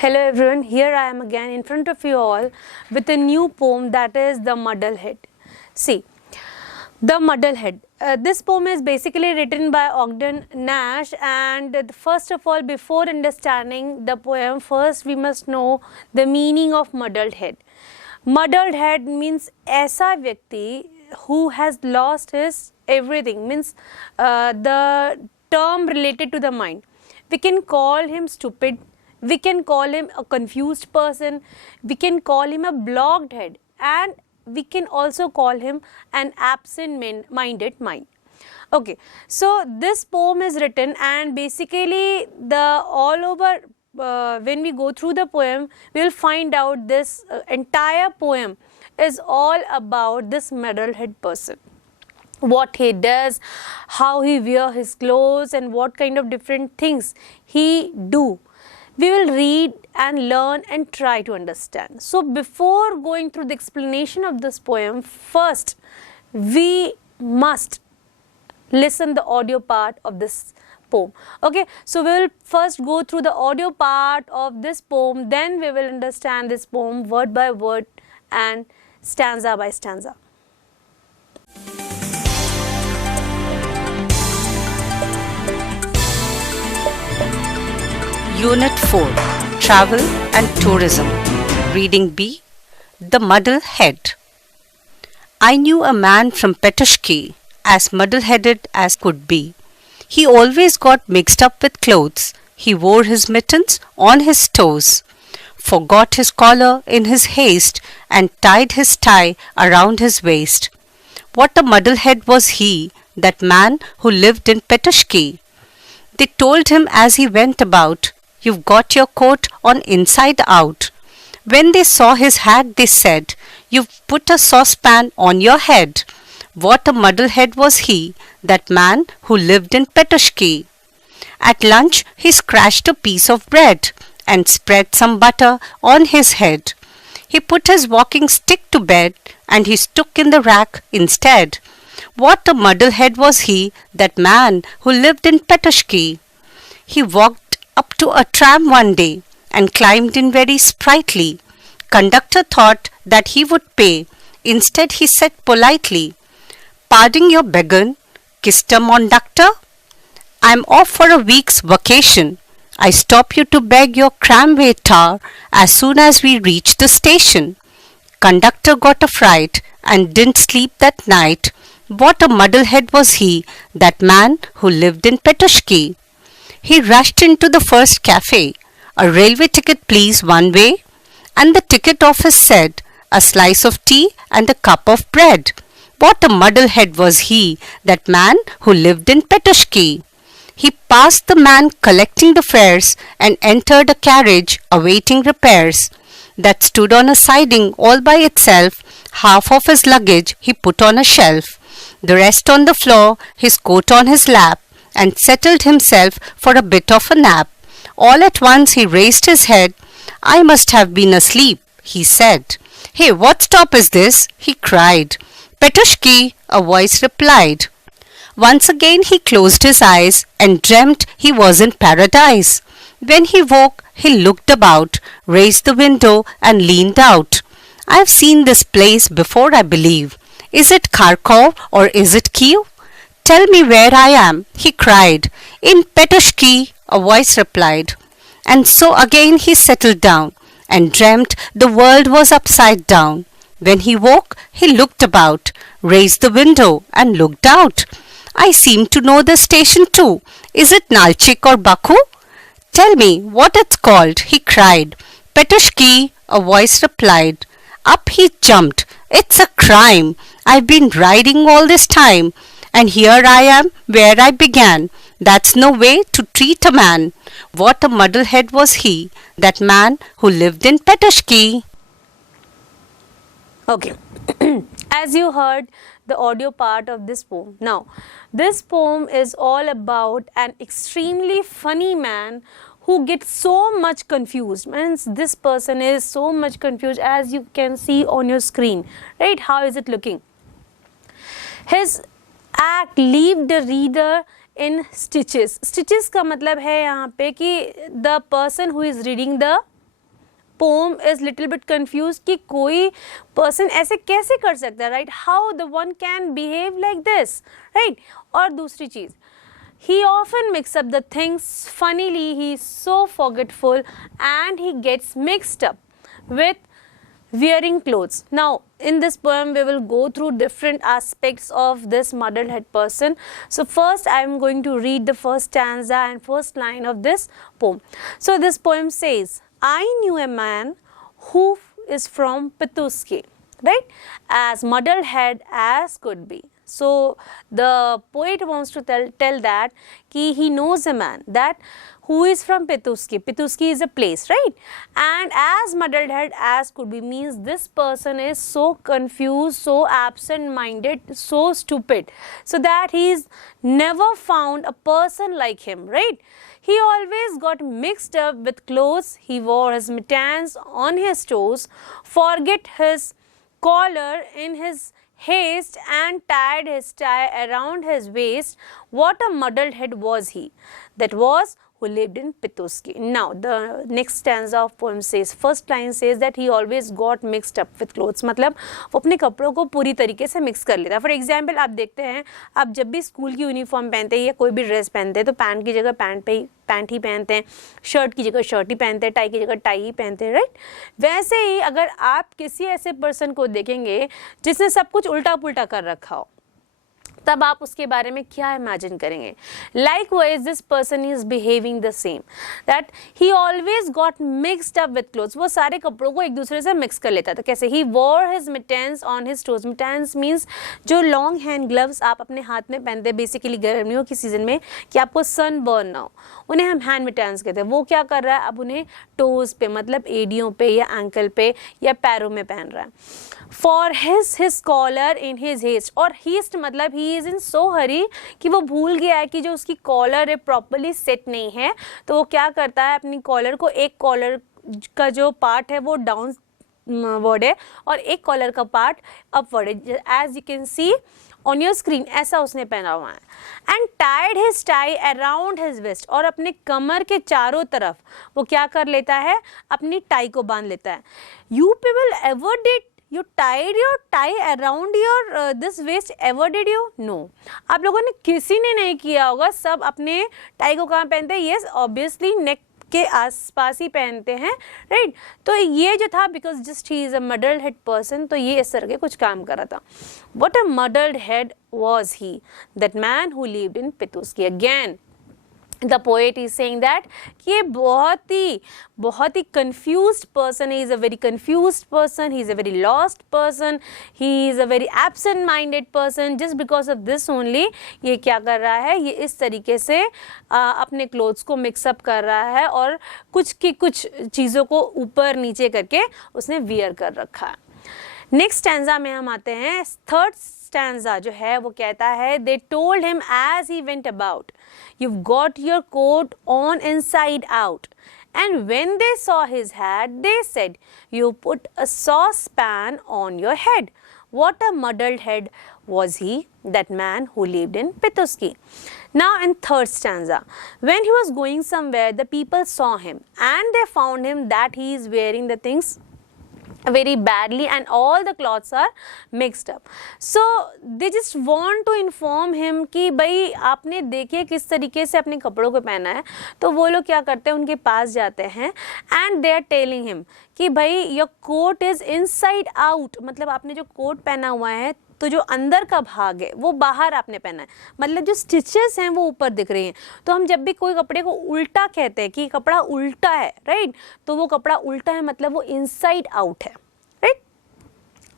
Hello everyone, here I am again in front of you all with a new poem, that is The Muddlehead. See, The Muddlehead. This poem is basically written by Ogden Nash, and first of all, before understanding the poem, first we must know the meaning of muddled head. Muddled head means ऐसा व्यक्ति who has lost his everything, means the term related to the mind. We can call him stupid, we can call him a confused person, we can call him a blocked head, and we can also call him an absent-minded mind. Okay, so this poem is written, and basically the all over when we go through the poem, we will find out this entire poem is all about this muddlehead person. What he does, how he wear his clothes, and what kind of different things he do. We will read and learn and try to understand. So before going through the explanation of this poem, first we must listen the audio part of this poem. Okay, so we will first go through the audio part of this poem, then we will understand this poem word by word and stanza by stanza. Unit 4 Travel and Tourism. Reading B The Muddlehead. I knew a man from Petushki, as muddle-headed as could be. He always got mixed up with clothes. He wore his mittens on his toes, forgot his collar in his haste, and tied his tie around his waist. What a muddlehead was he, that man who lived in Petushki! They told him as he went about, "You've got your coat on inside out." When they saw his hat, they said, "You've put a saucepan on your head." What a muddlehead was he, that man who lived in Petushki! At lunch, he scratched a piece of bread and spread some butter on his head. He put his walking stick to bed, and he stuck in the rack instead. What a muddlehead was he, that man who lived in Petushki! He walked up to a tram one day and climbed in very sprightly. Conductor thought that he would pay. Instead he said politely, "Pardon your begging, Mr. Conductor. I'm off for a week's vacation. I stop you to beg your tramway tar as soon as we reach the station." Conductor got a fright and didn't sleep that night. What a muddlehead was he, that man who lived in Petushki! He rushed into the first cafe. "A railway ticket, please, one way." And the ticket office said, "A slice of tea and a cup of bread." What a muddlehead was he, that man who lived in Petushki! He passed the man collecting the fares and entered a carriage awaiting repairs that stood on a siding all by itself. Half of his luggage he put on a shelf, the rest on the floor, his coat on his lap, and settled himself for a bit of a nap. All at once he raised his head. "I must have been asleep," he said. "Hey, what stop is this?" he cried. "Petushki," a voice replied. Once again he closed his eyes and dreamt he was in paradise. When he woke, he looked about, raised the window, and leaned out. "I've seen this place before, I believe. Is it Kharkov or is it Kiev? Tell me where I am," he cried. "In Petushki," a voice replied. And so again he settled down and dreamt the world was upside down. When he woke, he looked about, raised the window, and looked out. "I seem to know the station too. Is it Nalchik or Baku? Tell me what it's called," he cried. "Petushki," a voice replied. Up he jumped. "It's a crime. I've been riding all this time, and here I am where I began. That's no way to treat a man." What a muddlehead was he, that man who lived in Petushki! Okay, as you heard the audio part of this poem. Now, this poem is all about an extremely funny man who gets so much confused. Means this person is so much confused, as you can see on your screen, right? How is it looking? His act leave the reader in stitches. Stitches का मतलब है यहाँ पे कि the person who is reading the poem is little bit confused कि कोई person ऐसे कैसे कर सकता है, right? How the one can behave like this, right? और दूसरी चीज़, he often mix up the things funnily, he is so forgetful and he gets mixed up with wearing clothes. Now in this poem we will go through different aspects of this muddled head person. So first I am going to read the first stanza and first line of this poem. So this poem says, I knew a man who is from Pituski, right, as muddled head as could be. So the poet wants to tell that कि he knows a man that who is from Pituski. Pituski is a place, right? And as muddled head as could be means this person is so confused, so absent-minded, so stupid, so that he is never found a person like him, right? He always got mixed up with clothes. He wore his mittens on his toes, forget his collar in his haste and tied his tie around his waist. What a muddled head was he that was who lived in Pituski. Now the next stanza of poem says, first line says that he always got mixed up with clothes, मतलब वो अपने कपड़ों को पूरी तरीके से mix कर लेता है. फॉर एग्जाम्पल आप देखते हैं, आप जब भी स्कूल की यूनिफॉर्म पहनते हैं या कोई भी ड्रेस पहनते हैं तो पैंट की जगह पैंट ही पहनते हैं, शर्ट की जगह शर्ट ही पहनते हैं, टाई की जगह टाई ही पहनते हैं, राइट? वैसे ही अगर आप किसी ऐसे पर्सन को देखेंगे जिसने सब कुछ उल्टा पुल्टा कर रखा हो, तब आप उसके बारे में क्या इमेजिन करेंगे? Likewise, this person is behaving the same, that he always got mixed up with clothes. वो सारे कपड़ों को एक दूसरे से मिक्स कर लेता था. कैसे? He wore his mittens on his toes. Mittens means जो long hand gloves आप अपने हाथ में पहनते हैं बेसिकली गर्मियों की सीजन में कि आपको सन बर्न ना हो, उन्हें हम हैंड मिटेंस कहते हैं. वो क्या कर रहा है? अब उन्हें टोज पे मतलब एडियों पे या एंकल पे या पैरों में पहन रहा है. For his collar in his haste, और haste मतलब he is in so hurry कि वो भूल गया है कि जो उसकी कॉलर है प्रॉपरली सेट नहीं है, तो वो क्या करता है अपनी कॉलर को, एक कॉलर का जो पार्ट है वो डाउन वर्ड है और एक कॉलर का पार्ट अपवर्ड है, as you can see on your screen. ऐसा उसने पहना हुआ है. And tied his tie around his waist, और अपने कमर के चारों तरफ वो क्या कर लेता है? अपनी टाई को बांध लेता है. You people ever did You tied your tie around your this waist, ever did you? No. आप लोगों ने किसी ने नहीं किया होगा. सब अपने टाई को कहाँ पहनते हैं? Yes, obviously neck के आसपास ही पहनते हैं, राइट? तो ये जो था, because just he is a muddled head person, तो ये इस तरह के कुछ काम कर रहा था. What a muddled head was he, that man who lived in Pituski. Again the poet is saying that कि ये बहुत ही confused person, he is a very confused person, he is a very lost person, he is a very absent minded person. Just because of this only ये क्या कर रहा है? ये इस तरीके से अपने क्लोथ्स को मिक्सअप कर रहा है और कुछ चीज़ों को ऊपर नीचे करके उसने वियर कर रखा है. नेक्स्ट स्टैंजा में हम आते हैं. थर्ड स्टैंजा जो है वो कहता है, they told him as he went about, you've got your coat on inside out. And when they saw his hat, they said, you put a saucepan on your head. What a muddled head was he, that man who lived in Pituski. Now in third stanza, when he was going somewhere, the people saw him and they found him that he is wearing the things very badly and all the clothes are mixed up. So they just want to inform him कि भाई आपने देखिए किस तरीके से अपने कपड़ों को पहना है. तो वो लोग क्या करते हैं? उनके पास जाते हैं and they are telling him कि भाई your coat is inside out, मतलब आपने जो कोट पहना हुआ है तो जो अंदर का भाग है वो बाहर आपने पहना है, मतलब जो स्टिचेस हैं वो ऊपर दिख रही हैं. तो हम जब भी कोई कपड़े को उल्टा कहते हैं कि कपड़ा उल्टा है, राइट? तो वो कपड़ा उल्टा है मतलब वो इनसाइड आउट है, right?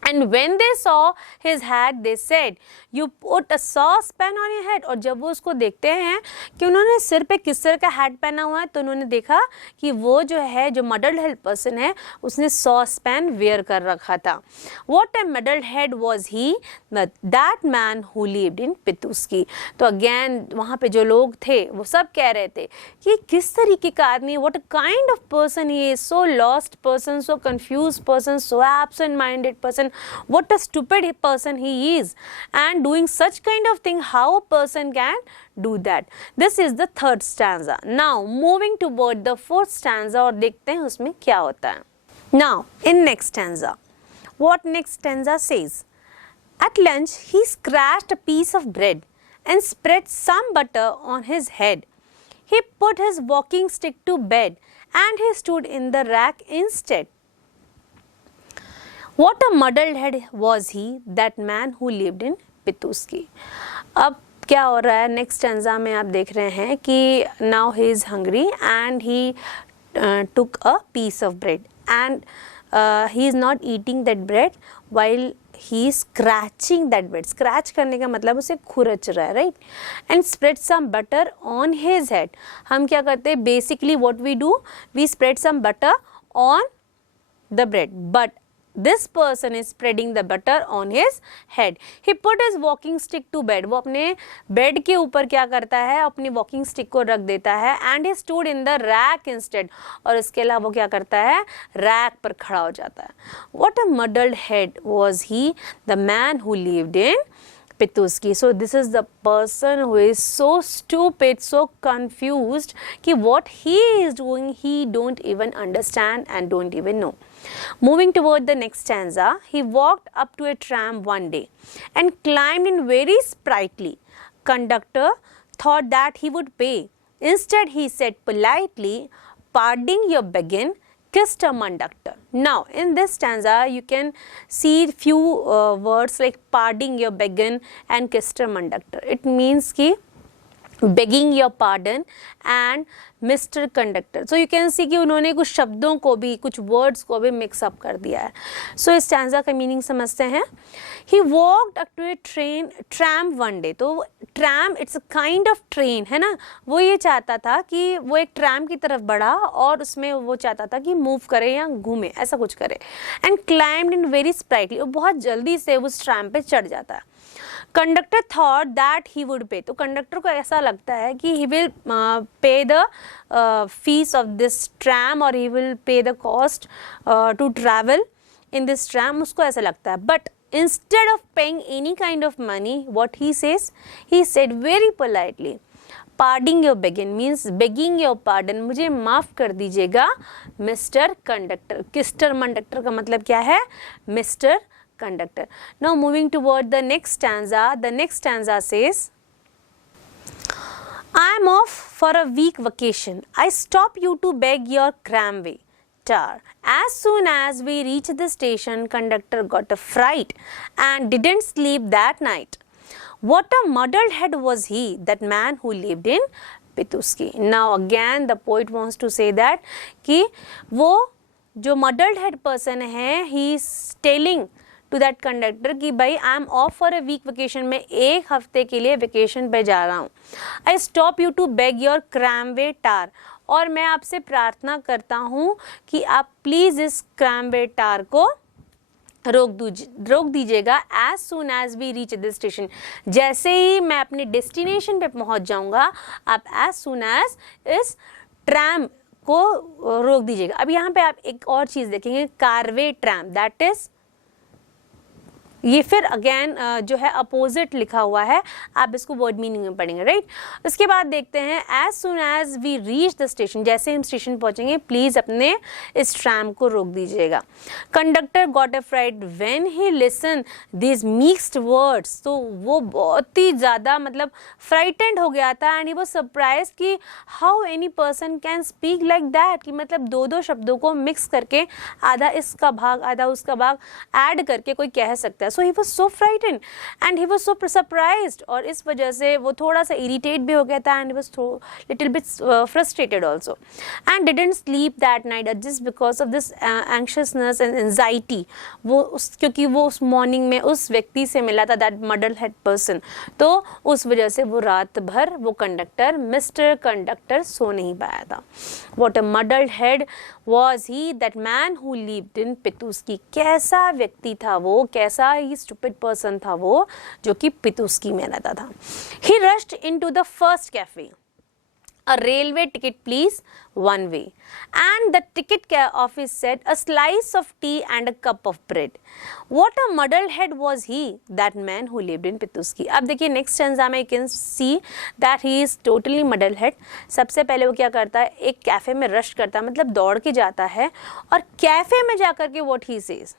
And when they saw his hat, they said, you put a saucepan on your head. और जब वो उसको देखते हैं कि उन्होंने सिर पे किस तरह का हैट पहना हुआ है, तो उन्होंने देखा कि वो जो है, जो muddled head person है, उसने saucepan wear कर रखा था. What a muddled head was he, that man who lived in Pituski. तो again वहाँ पे जो लोग थे वो सब कह रहे थे कि किस तरीके का आदमी, what a kind of person he is, so lost person, so confused person, so absent-minded person. What a stupid person he is, and doing such kind of thing, how a person can do that. This is the third stanza. Now moving toward the fourth stanza, और देखते हैं उसमें क्या होता है. Now, in next stanza, what next stanza says? At lunch, he scratched a piece of bread and spread some butter on his head. He put his walking stick to bed and he stood in the rack instead. What a muddled head was he, that man who lived in Pituski. अब क्या हो रहा है next stanza में आप देख रहे हैं कि now he is hungry and he took a piece of bread and he is not eating that bread while he is scratching that bread. Scratch करने का मतलब उसे खुरच रहा है, right? And spread some butter on his head. हम क्या करते हैं? Basically what we do, we spread some butter on the bread. But this person is spreading the butter on his head. He put his walking stick to bed. वो अपने bed के ऊपर क्या करता है? अपनी walking stick को रख देता है and he stood in the rack instead. और इसके अलावा वो क्या करता है? रैक पर खड़ा हो जाता है. What a muddled head was he, the man who lived in Pituski. So this is the person who is so stupid, so confused कि what he is doing he don't even understand and don't even know. Moving toward the next stanza, he walked up to a tram one day and climbed in very sprightly. Conductor thought that he would pay. Instead, he said politely, "Pardon your begging, kissed a conductor." Now, in this stanza, you can see few words like pardon your begging and kissed a conductor. It means कि begging your pardon and Mr. Conductor. So you can see कि उन्होंने कुछ शब्दों को भी, कुछ words को भी mix up कर दिया है. So इस stanza का meaning समझते हैं. He walked up to a tram one day. तो tram it's a kind of train है ना. वो ये चाहता था कि वो एक tram की तरफ बढ़ा और उसमें वो चाहता था कि move करे या घूमे, ऐसा कुछ करे. And climbed in very sprightly. वो बहुत जल्दी से उस tram पे चढ़ जाता है. Conductor thought that he would pay. तो कंडक्टर को ऐसा लगता है कि he will pay the fees of this tram और he will pay the cost to travel in this tram. उसको ऐसा लगता है. But instead of paying any kind of money what he says, he said very politely, pardon your begin means begging your pardon, मुझे माफ़ कर दीजिएगा mister conductor. किस्टर conductor का मतलब क्या है? Mister conductor. Now moving toward the next stanza. The next stanza says, I am off for a week vacation. I stop you to beg your tramway tar. As soon as we reached the station, conductor got a fright and didn't sleep that night. What a muddled head was he, that man who lived in Pituski. Now again the poet wants to say that कि वो जो muddled head person है, he is telling to that conductor कि भाई I am off for a week vacation, मैं एक हफ्ते के लिए वेकेशन पे जा रहा हूँ. I stop you to beg your tramway टार, और मैं आपसे प्रार्थना करता हूँ कि आप प्लीज़ इस क्रैमवे टार को रोक दीजिएगा. As soon as we reach the station, जैसे ही मैं अपने डेस्टिनेशन पे पहुँच जाऊँगा आप एज सुन एज इस ट्रैम को रोक दीजिएगा. अब यहाँ पे आप एक और चीज़ देखेंगे, कारवे ट्रैम, दैट इज़ ये फिर अगेन जो है अपोजिट लिखा हुआ है, आप इसको वर्ड मीनिंग में पढ़ेंगे, राइट. उसके बाद देखते हैं as soon as we reach the station, जैसे हम स्टेशन पहुंचेंगे प्लीज़ अपने इस ट्रैम को रोक दीजिएगा. Conductor got afraid when he listen this mixed words, तो वो बहुत ही ज़्यादा मतलब फ्राइटेंड हो गया था एंड ही वाज सरप्राइज कि how any person can speak like that, कि मतलब दो शब्दों को मिक्स करके आधा इसका भाग आधा उसका भाग ऐड करके कोई कह सकता है. So he was so frightened and he was so surprised, और इस वजह से वो थोड़ा सा irritate भी हो गया था and he was little bit frustrated also and didn't sleep that night just because of this anxiousness and anxiety. क्योंकि वो उस morning में उस व्यक्ति से मिला था, that muddled head person, तो उस वजह से वो रात भर वो कंडक्टर मिस्टर कंडक्टर सो नहीं पाया था. What a muddled head was he, that man who lived in Pituski. कैसा व्यक्ति था वो, कैसा ही stupid person था वो जो कि पितुस्की में रहता था. He rushed into the first cafe. a railway ticket please, one way. And the ticket office said, a slice of tea and a cup of bread. What a muddled head was he, that man who lived in Pituski. अब देखिए next stanza में you can see that he is totally muddled head. सबसे पहले वो क्या करता है, एक कैफे में रश करता है, मतलब दौड़ के जाता है, और कैफे में जाकर के what he says,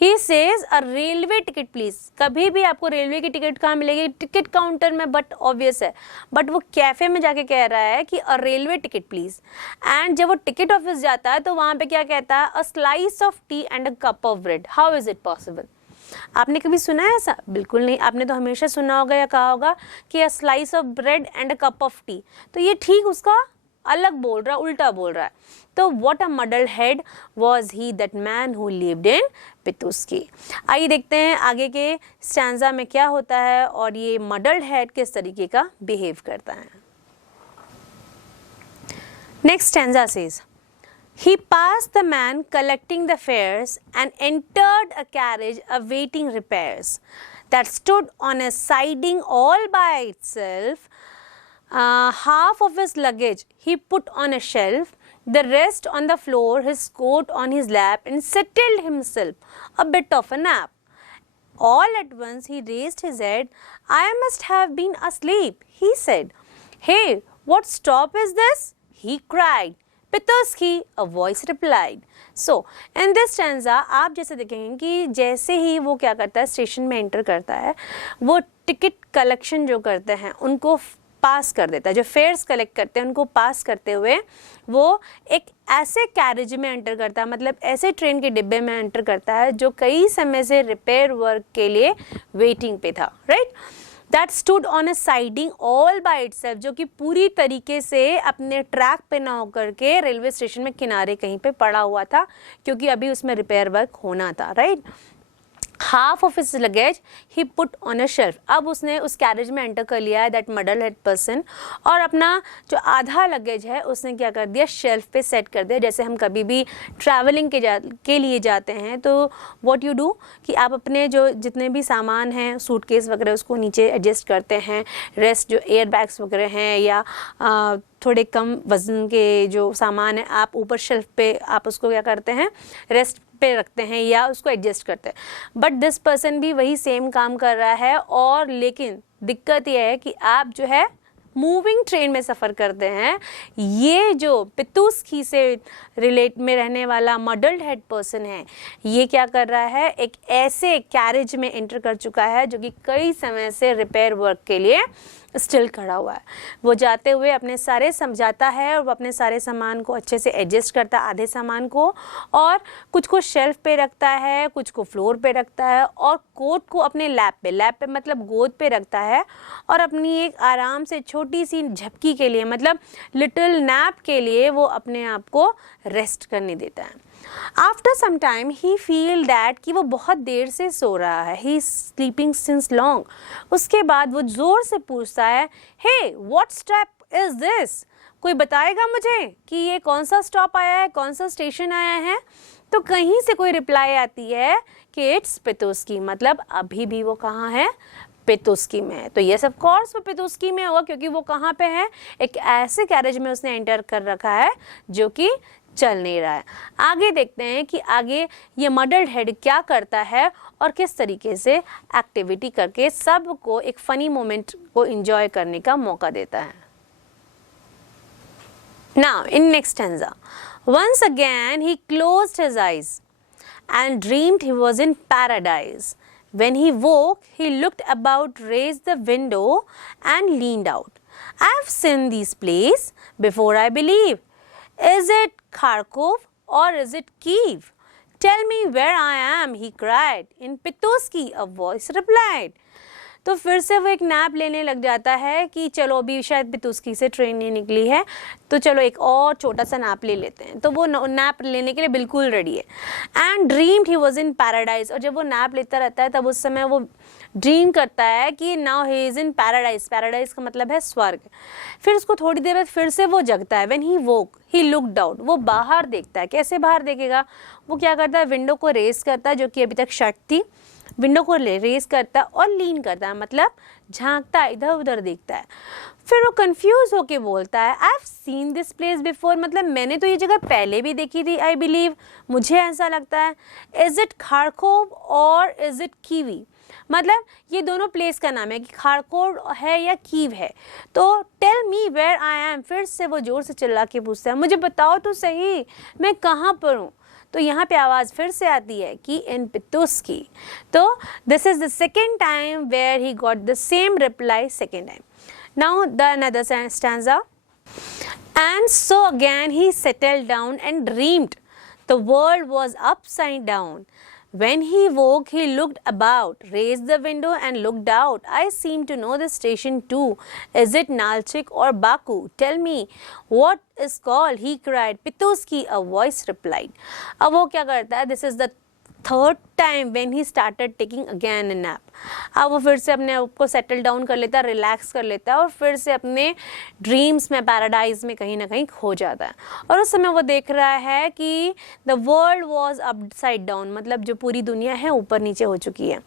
He says a railway ticket please. कभी भी आपको रेलवे की टिकट कहाँ मिलेगी, टिकट काउंटर में, बट ऑब्वियस है, बट वो कैफे में जाके कह रहा है कि अ रेलवे टिकट प्लीज. एंड जब वो टिकट ऑफिस जाता है तो वहाँ पे क्या कहता है, a slice of T and a cup of bread. How is it possible? आपने कभी सुना है ऐसा? बिल्कुल नहीं. आपने तो हमेशा सुना होगा या कहा होगा कि a slice of bread and a cup of T. तो ये ठीक उसका अलग बोल रहा है, उल्टा बोल रहा है. तो what a muddled head was he, that man who lived in Pituski. आइए देखते हैं आगे के स्टैंजा में क्या होता है और ये muddled head किस तरीके का बिहेव करता है. Next stanza says, he passed the man collecting the fares and entered a carriage awaiting repairs that stood on a siding all by itself. Half of his luggage he put on a shelf, the rest on the floor, his coat on his lap, and settled himself a bit of a nap. All at once he raised his head. I must have been asleep, he said. Hey, what stop is this? He cried. Pituski, a voice replied. So, in this stanza आप जैसे देखेंगे कि जैसे ही वो क्या करता है, station में एंटर करता है, वो टिकट कलेक्शन जो करते हैं उनको पास कर देता है. जो फेयर्स कलेक्ट करते हैं उनको पास करते हुए वो एक ऐसे कैरेज में एंटर करता है, मतलब ऐसे ट्रेन के डिब्बे में एंटर करता है जो कई समय से रिपेयर वर्क के लिए वेटिंग पे था. Right, that stood on a siding all by itself, जो कि पूरी तरीके से अपने ट्रैक पे ना होकर के रेलवे स्टेशन में किनारे कहीं पे पड़ा हुआ था, क्योंकि अभी उसमें रिपेयर वर्क होना था. Right, half of his luggage he put on a shelf. अब उसने उस कैरेज में एंटर कर लिया है, दैट मडल हेड पर्सन, और अपना जो आधा लगेज है उसने क्या कर दिया, शेल्फ पे सेट कर दिया. जैसे हम कभी भी ट्रैवलिंग के लिए जाते हैं तो व्हाट यू डू कि आप अपने जो जितने भी सामान हैं, सूटकेस वगैरह, उसको नीचे एडजस्ट करते हैं. रेस्ट जो एयर बैग्स वगैरह हैं या थोड़े कम वजन के जो सामान है, आप ऊपर शेल्फ पे आप उसको क्या करते हैं, रेस्ट पे रखते हैं या उसको एडजस्ट करते हैं. बट दिस पर्सन भी वही सेम काम कर रहा है, और लेकिन दिक्कत यह है कि आप जो है मूविंग ट्रेन में सफ़र करते हैं. ये जो पितुस्की से रिलेट में रहने वाला मडल्ड हेड पर्सन है, ये क्या कर रहा है, एक ऐसे कैरेज में एंटर कर चुका है जो कि कई समय से रिपेयर वर्क के लिए स्टिल खड़ा हुआ है. वो जाते हुए अपने सारे समझाता है और वो अपने सारे सामान को अच्छे से एडजस्ट करता है, आधे सामान को, और कुछ को शेल्फ पे रखता है, कुछ को फ्लोर पे रखता है, और कोट को अपने लैप पे मतलब गोद पे रखता है, और अपनी एक आराम से छोटी सी झपकी के लिए, मतलब लिटिल नैप के लिए वो अपने आप को रेस्ट करने देता है. After some time he feel that कि वो बहुत देर से सो रहा है, he is sleeping since long. उसके बाद वो जोर से पूछता है, hey what stop is this, कोई बताएगा मुझे कि ये कौन सा स्टॉप आया है, कौन सा स्टेशन आया है. तो कहीं से कोई रिप्लाई आती है कि इट्स पितुस्की, मतलब अभी भी वो कहाँ है, पितुस्की में है. तो यस ऑफ कोर्स वो पितुस्की में होगा, क्योंकि वो कहाँ पे है, एक ऐसे कैरेज में उसने एंटर कर रखा है जो कि चल नहीं रहा है. आगे देखते हैं कि आगे ये मडल्ड हेड क्या करता है और किस तरीके से एक्टिविटी करके सबको एक फनी मोमेंट को एंजॉय करने का मौका देता है. Now in next stanza, once again he closed his eyes and dreamed he was in paradise. When he woke, he looked about, raised the window and leaned out. I've seen this place before, I believe. Is it Kharkov or is it Kiev? Tell me where I am, he cried. In Pituski, a voice replied. तो फिर से वो एक nap लेने लग जाता है कि चलो अभी शायद पितुस्की से ट्रेन नहीं निकली है, तो चलो एक और छोटा सा नैप ले लेते हैं. तो वो नैप लेने के लिए बिल्कुल रेडी है. And dreamed he was in paradise, और जब वो नैप लेता रहता है तब उस समय वो ड्रीम करता है कि now he is in paradise. Paradise का मतलब है स्वर्ग. फिर उसको थोड़ी देर बाद फिर से वो जगता है. When he woke he looked out, वो बाहर देखता है. कैसे बाहर देखेगा, वो क्या करता है, विंडो को रेस करता है जो कि अभी तक शट थी. विंडो को रेज करता है और लीन करता है, मतलब झांकता है, इधर उधर देखता है। फिर वो कंफ्यूज होके बोलता है, I have seen this place before, मतलब मैंने तो ये जगह पहले भी देखी थी, आई बिलीव, मुझे ऐसा लगता है। इज इट खारकोव और इज इट कीवी, मतलब ये दोनों प्लेस का नाम है कि खारकोव है या कीव है। तो tell me where I am, फिर से वो जोर से चिल्ला के पूछता है, मुझे बताओ तो सही मैं कहाँ पर हूँ। तो यहाँ पे आवाज़ फिर से आती है कि इन पितुस्की। तो this is the second time where he got the same reply second time. Now the another stanza, and so again he settled down and dreamed the world was upside down. When he woke, he looked about, raised the window and looked out. I seem to know the station too. Is it Nalchik or Baku? Tell me, what is called? He cried. Pituski, a voice replied. अब वो क्या करता है? This is the third time when he started taking again a nap. अब वो फिर से अपने आप को सेटल डाउन कर लेता है, रिलैक्स कर लेता है और फिर से अपने ड्रीम्स में, पैराडाइज में कहीं ना कहीं खो जाता है। और उस समय वो देख रहा है कि the world was upside down, मतलब जो पूरी दुनिया है ऊपर नीचे हो चुकी है।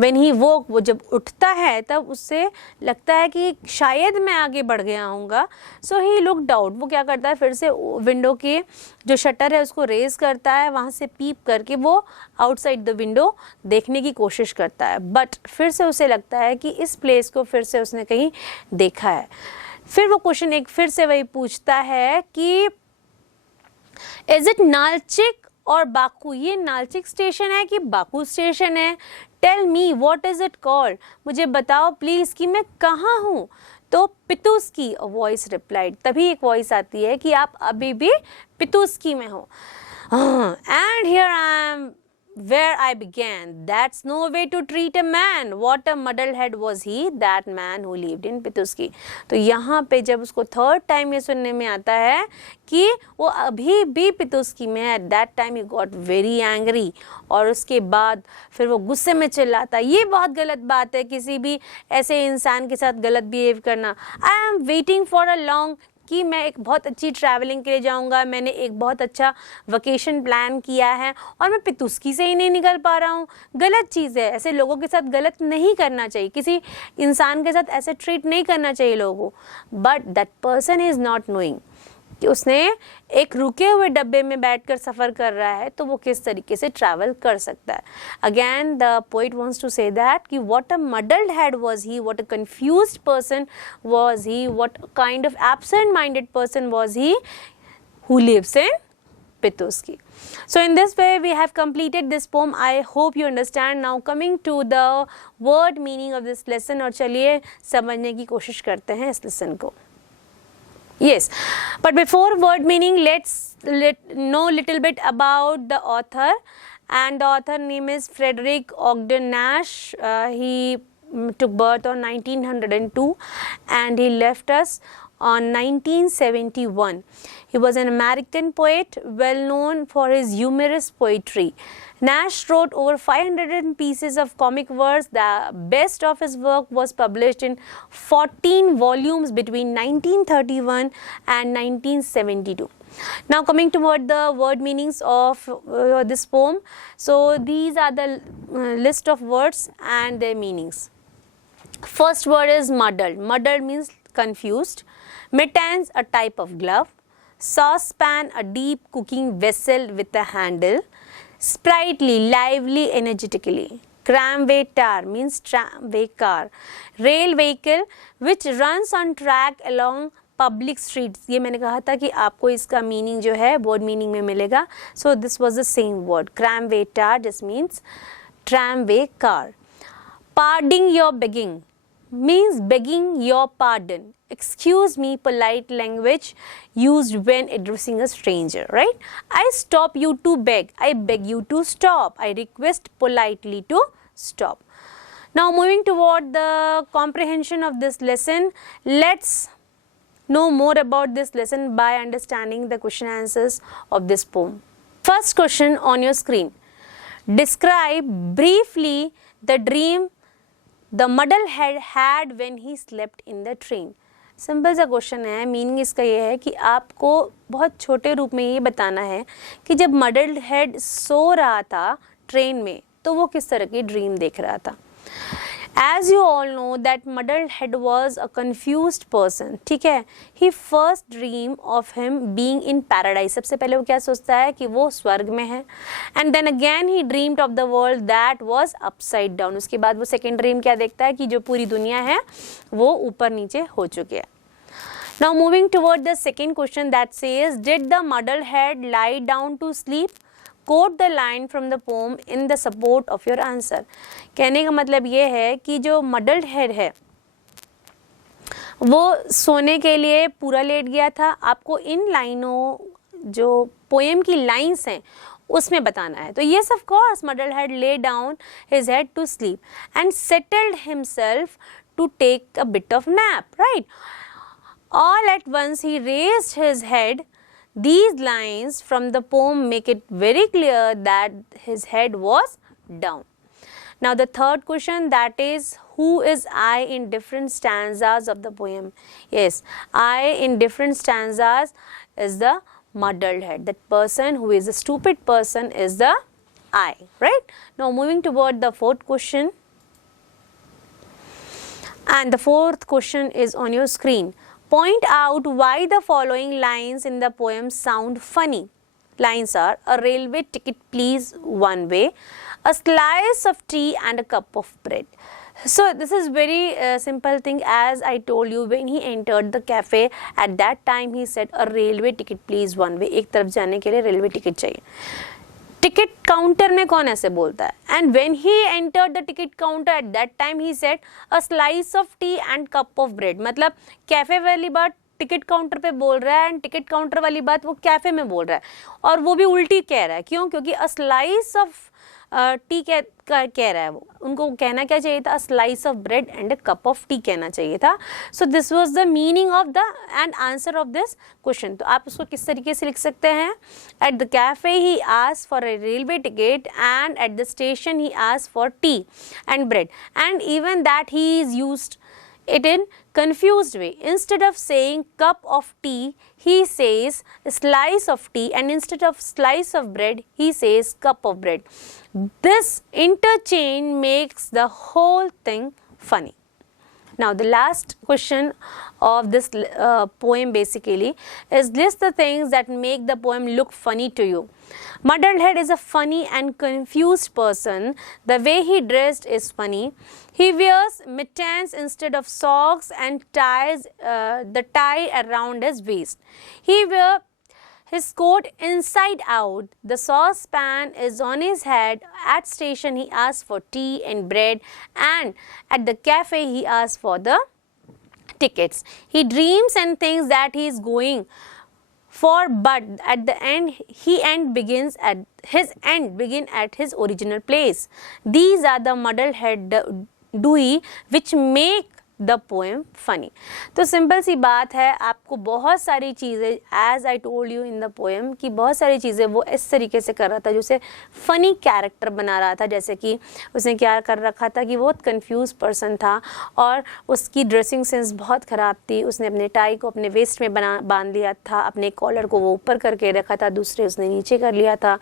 व्हेन ही वो जब उठता है तब उससे लगता है कि शायद मैं आगे बढ़ गया हूँगा। सो ही लुक्ड आउट, वो क्या करता है, फिर से विंडो के जो शटर है उसको रेज करता है, वहाँ से पीप करके वो आउटसाइड द विंडो देखने की कोशिश करता है। बट फिर से उसे लगता है कि इस प्लेस को फिर से उसने कहीं देखा है। फिर वो क्वेश्चन एक फिर से वही पूछता है कि इज इट नालचिक और बाकू, ये नालचिक स्टेशन है कि बाकू स्टेशन है? Tell me what is it called, मुझे बताओ प्लीज कि मैं कहाँ हूँ। तो पितुस्की, अ वॉइस रिप्लाइड, तभी एक वॉइस आती है कि आप अभी भी पितुस्की में हो। And here I am where I began. That's no way to treat a man. What a muddlehead was he, that man who lived in Pituski. तो यहाँ पे जब उसको थर्ड टाइम ये सुनने में आता है कि वो अभी भी पितुस्की में है, that time he got very angry, और उसके बाद फिर वो गुस्से में चिल्लाता है, ये बहुत गलत बात है किसी भी ऐसे इंसान के साथ गलत बिहेव करना। I am waiting for a long, कि मैं एक बहुत अच्छी ट्रैवलिंग के लिए जाऊंगा, मैंने एक बहुत अच्छा वकेशन प्लान किया है और मैं पितुस्की से ही नहीं निकल पा रहा हूँ। गलत चीज़ है, ऐसे लोगों के साथ गलत नहीं करना चाहिए, किसी इंसान के साथ ऐसे ट्रीट नहीं करना चाहिए लोगों को। But that person is not knowing कि उसने एक रुके हुए डब्बे में बैठकर सफ़र कर रहा है तो वो किस तरीके से ट्रैवल कर सकता है। Again the poet wants to say that कि what a muddled head was he, what a confused person was he, what kind of absent minded person was he who lives in Pituski. So in this way we have completed this poem. I hope you understand. Now coming to the word meaning of this lesson, और चलिए समझने की कोशिश करते हैं इस lesson को। Yes, but before word meaning, let's know little bit about the author, and the author name is Frederick Ogden Nash. He took birth on 1902 and he left us on 1971. He was an American poet, well known for his humorous poetry. Nash wrote over 500 pieces of comic verse. The best of his work was published in 14 volumes between 1931 and 1972. Now coming toward the word meanings of this poem. So these are the list of words and their meanings. First word is muddled. Muddled means confused. Mittens, a type of glove. Saucepan, a deep cooking vessel with a handle. Sprightly, lively, energetically. Tramway tar means tramway car. Rail vehicle which runs on track along public streets. ये मैंने कहा था कि आपको इसका meaning जो है word meaning में मिलेगा. So this was the same word. Tramway tar just means tramway car. Parding your begging means begging your pardon. Excuse me, polite language used when addressing a stranger, right? I stop you to beg. I beg you to stop. I request politely to stop. Now moving toward the comprehension of this lesson, let's know more about this lesson by understanding the question answers of this poem. First question on your screen. Describe briefly the dream the muddlehead had when he slept in the train. Simple सा question है, meaning इसका ये है कि आपको बहुत छोटे रूप में ये बताना है कि जब मडल्ड हेड सो रहा था ट्रेन में तो वो किस तरह की ड्रीम देख रहा था. As you all know that muddled head was a confused person. ठीक है, he first dream of him being in paradise. सबसे पहले वो क्या सोचता है कि वो स्वर्ग में है. And then again he dreamed of the world that was upside down. उसके बाद वो second dream क्या देखता है कि जो पूरी दुनिया है वो ऊपर नीचे हो चुकी है. Now moving toward the second question that says, did the muddled head lie down to sleep? Quote the line from the poem in the support of your answer. कहने का मतलब ये है कि जो muddled head है वो सोने के लिए पूरा लेट गया था. आपको इन लाइनों जो पोएम की लाइंस हैं उसमें बताना है. तो yes, of course, muddled head lay down his head to sleep and settled himself to take a bit of nap, right? All at once he raised his head. These lines from the poem make it very clear that his head was down. Now the third question, that is, who is I in different stanzas of the poem? Yes, I in different stanzas is the muddled head. That person who is a stupid person is the I, right? Now moving toward the fourth question. And the fourth question is on your screen. Point out why the following lines in the poem sound funny. Lines are, a railway ticket please one way, a slice of tea and a cup of bread. So this is very simple thing. As I told you, when he entered the cafe, at that time he said, a railway ticket please one way. एक तरफ जाने के लिए railway ticket चाहिए. Ticket counter में कौन ऐसे बोलता है? And when he entered the ticket counter at that time he said a slice of T and cup of bread. मतलब कैफे वाली बात टिकट काउंटर पे बोल रहा है एंड टिकट काउंटर वाली बात वो कैफे में बोल रहा है, और वो भी उल्टी कह रहा है. क्यों? क्योंकि अ स्लाइस ऑफ टी कह रहा है वो. उनको कहना क्या चाहिए था? Slice of bread and a cup of T कहना चाहिए था. So this was the meaning of the end answer of this question. तो आप उसको किस तरीके से लिख सकते हैं? At the cafe he asked for a railway ticket and at the station he asked for T and bread, and even that he is used it in confused way. Instead of saying cup of tea, he says slice of tea, and instead of slice of bread, he says cup of bread. This interchange makes the whole thing funny. Now the last question of this poem basically is, list the things that make the poem look funny to you. Muddled head is a funny and confused person. The way he dressed is funny. He wears mittens instead of socks and ties the tie around his waist. He wears his coat inside out. The saucepan is on his head. At station he asks for tea and bread, and at the cafe he asks for the tickets. He dreams and thinks that he is going for, but at the end begin at his original place. These are the muddled head dewey which make the poem funny. तो simple सी बात है, आपको बहुत सारी चीज़ें, as I told you in the poem, कि बहुत सारी चीज़ें वो इस तरीके से कर रहा था जैसे फ़नी कैरेक्टर बना रहा था. जैसे कि उसने क्या कर रखा था कि वो कंफ्यूज पर्सन था और उसकी ड्रेसिंग सेंस बहुत ख़राब थी. उसने अपने टाई को अपने वेस्ट में बांध लिया था, अपने कॉलर को वो ऊपर करके रखा था, दूसरे उसने नीचे कर लिया था.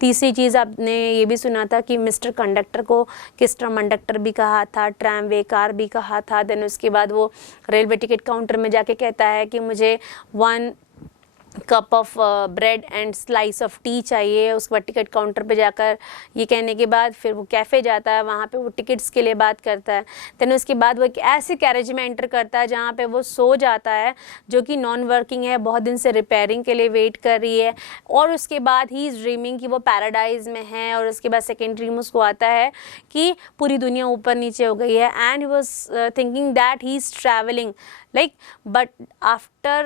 तीसरी चीज़ आपने ये भी सुना था कि मिस्टर कंडक्टर को किस्टर मंडक्टर भी कहा था, ट्रैमवे कार भी कहा था. देन उसके बाद वो रेलवे टिकट काउंटर में जाके कहता है कि मुझे 1 cup of bread and slice of T चाहिए. उसके बाद टिकट काउंटर पे जाकर ये कहने के बाद फिर वो कैफ़े जाता है, वहाँ पे वो टिकट्स के लिए बात करता है. देन उसके बाद वो एक ऐसे कैरेज में एंटर करता है जहाँ पे वो सो जाता है, जो कि नॉन वर्किंग है, बहुत दिन से रिपेयरिंग के लिए वेट कर रही है. और उसके बाद ही इज़ ड्रीमिंग कि वो पैराडाइज में है. और उसके बाद सेकेंड ड्रीम उसको आता है कि पूरी दुनिया ऊपर नीचे हो गई है. And he was thinking that he is travelling but after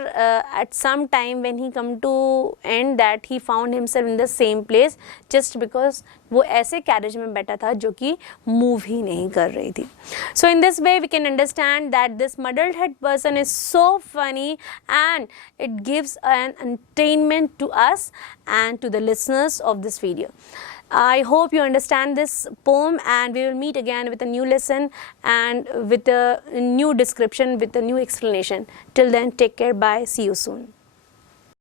at some time when he come to end that he found himself in the same place just because वो ऐसे कैरेज में बैठा था जो कि मूव ही नहीं कर रही थी. So in this way we can understand that this muddled head person is so funny and it gives an entertainment to us and to the listeners of this video. I hope you understand this poem, and we will meet again with a new lesson and with a new description, with a new explanation. Till then, take care. Bye. See you soon.